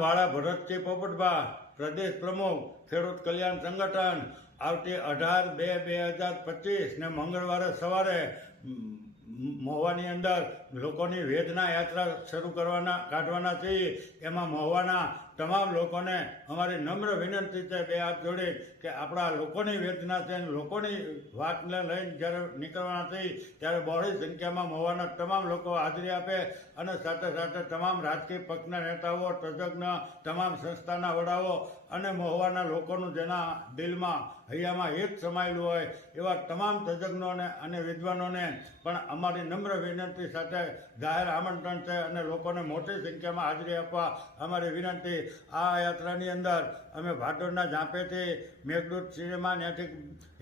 વાળા ભરતસિંહ પોપટભા, પ્રદેશ પ્રમુખ, ખેડૂત કલ્યાણ સંગઠન, આવતી અઢાર બે બે હજાર પચીસ ને મંગળવારે સવારે મહુવાની અંદર લોકોની વેદના યાત્રા શરૂ કરવાના, કાઢવાના છે એમાં મહુવાના તમામ લોકોને અમારી નમ્ર વિનંતી છે બે હાથ જોડી કે આપણા લોકોની વેદના છે અને લોકોની વાતને લઈને જ્યારે નીકળવાના થઈ ત્યારે બહોળી સંખ્યામાં મહુવાના તમામ લોકો હાજરી આપે અને સાથે સાથે તમામ રાજકીય પક્ષના નેતાઓ, તજજ્ઞ, તમામ સંસ્થાના વડાઓ અને મહુવાના લોકોનું જેના દિલમાં હૈયામાં હિત સમાયેલું હોય એવા તમામ તજજ્ઞોને અને વિદ્વાનોને પણ અમારી નમ્ર વિનંતી સાથે જાહેર આમંત્રણ છે અને લોકોને મોટી સંખ્યામાં હાજરી આપવા અમારી વિનંતી આ યાત્રાની અંદર અમે ભાટોડના ઝાંપેથી મેઘદૂત સિનેમા, ત્યાંથી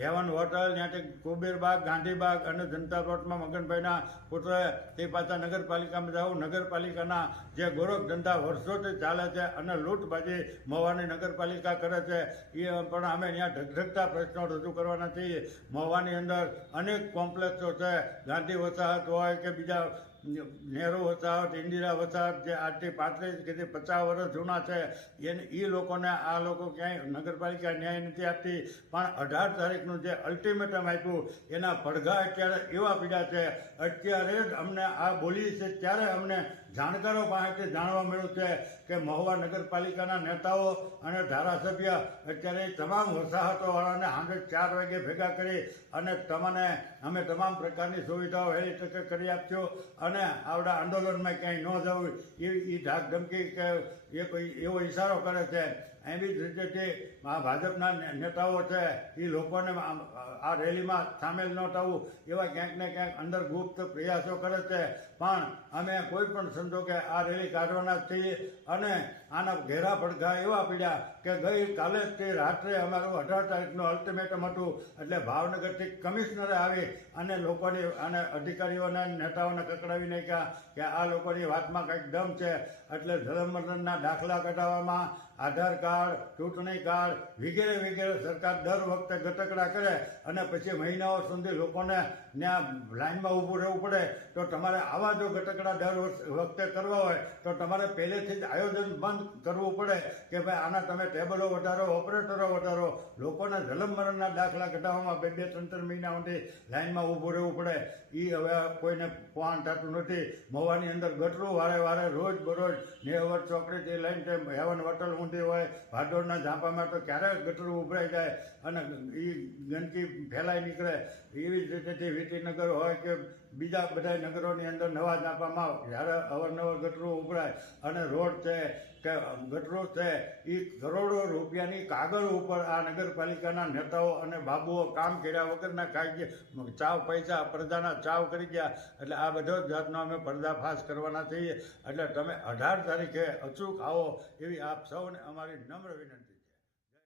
હેવન હોટલ, ત્યાંથી કુબીરબાગ, ગાંધીબાગ અને જનતા પ્લોટમાં મગનભાઈના પુત્ર તે પાછા નગરપાલિકામાં જવું નગરપાલિકાના જે ગોરખ ધંધા વર્ષોથી ચાલે છે અને લૂંટબાજી મહુવાની નગરપાલિકા કરે છે, એ પણ અમે ત્યાં ઢગઢગતા પ્રશ્નો રજૂ કરવાના છીએ. મહુવાની અંદર અનેક કોમ્પ્લેક્સો છે. ગાંધી વસાહત હોય કે બીજા નહેરુ વસાહત, ઇન્દિરા વસાહત, જે આજથી પાંત્રીસ કે પચાસ વર્ષ જૂના છે, એને એ લોકોને આ લોકો ક્યાંય નગરપાલિકા ન્યાય નથી આપતી. પણ અઢાર તારીખનું જે અલ્ટિમેટમ આપ્યું, એના પડઘા અત્યારે એવા પીડા છે. અત્યારે જ અમને આ બોલી છે, ત્યારે અમને જાણકારો પાસેથી જાણવા મળ્યું છે કે મહુવા નગરપાલિકાના નેતાઓ અને ધારાસભ્ય અત્યારે તમામ વસાહતોવાળાને સાંજે ચાર વાગે ભેગા કરી અને તમને, અમે તમામ પ્રકારની સુવિધાઓ વહેલી તકે કરી આપજો અને આવડા આંદોલનમાં ક્યાંય ન જવું, એ એ ધાક ધમકી કે એ કોઈ એવો ઈશારો કરે છે. એવી જ રીતે જે ભાજપના નેતાઓ છે, એ લોકોને આ રેલીમાં સામેલ ન થવું એવા ક્યાંક ને ક્યાંક અંદર ગુપ્ત પ્રયાસો કરે છે. પણ અમે કોઈ પણ સંજોગે આ રેલી કાઢવાના છીએ અને આના ઘેરા પડઘા એવા પીડ્યા કે ગઈ કાલે તે રાત્રે અમારું અઢાર તારીખનું અલ્ટિમેટમ હતું. એટલે ભાવનગરથી કમિશનરે આવી અને લોકોને અને અધિકારીઓને નેતાઓને કકડાવી નાખ્યા કે આ લોકોની વાતમાં કંઈક દમ છે. એટલે ધર્મમંડળના દાખલા કઢાવવામાં આધાર કાર્ડ, ચૂંટણી કાર્ડ વગેરે વગેરે સરકાર દર વખતે ગટકડા કરે અને પછી મહિનાઓ સુધી લોકોને ત્યાં લાઇનમાં ઊભું રહેવું પડે. તો તમારે આવા જો ગટકડા દર વખતે કરવા હોય, તો તમારે પહેલેથી જ આયોજન બંધ કરવું પડે કે ભાઈ આના તમે ટેબલો વધારો, ઓપરેટરો વધારો. લોકોના જલમ મરણના દાખલા ઘટાડવામાં બે બે, ત્રણ ત્રણ મહિના સુધી લાઇનમાં ઊભું રહેવું પડે. એ હવે કોઈને પાન થતું નથી. મવાની અંદર ગટરું વારે વારે રોજ બરોજ નેહવર ચોકડીથી લઈને હેવન હોટલ ઊંધી હોય ભાડોળના ઝાંપામાં તો ક્યારે ગટરું ઉભરાઈ જાય અને એ ગંદકી ફેલાઈ નીકળે. એવી જ રીતે વીટીનગર હોય કે બીજા બધા નગરોની અંદર નવા ઝાંપામાં જ્યારે અવારનવાર ગટરું ઉભરાય અને રોડ છે ગટરો છે, એ કરોડો રૂપિયાની કાગળ ઉપર આ નગરપાલિકાના નેતાઓ અને બાબુઓ કામ કર્યા વગરના કાઢી ચાવ પૈસા પ્રજાના ચાવ કરી ગયા. એટલે આ બધો જાતનો અમે પર્દાફાશ કરવાના છીએ. એટલે તમે અઢાર તારીખે અચૂક આવો એવી આપ સૌને અમારી નમ્ર વિનંતી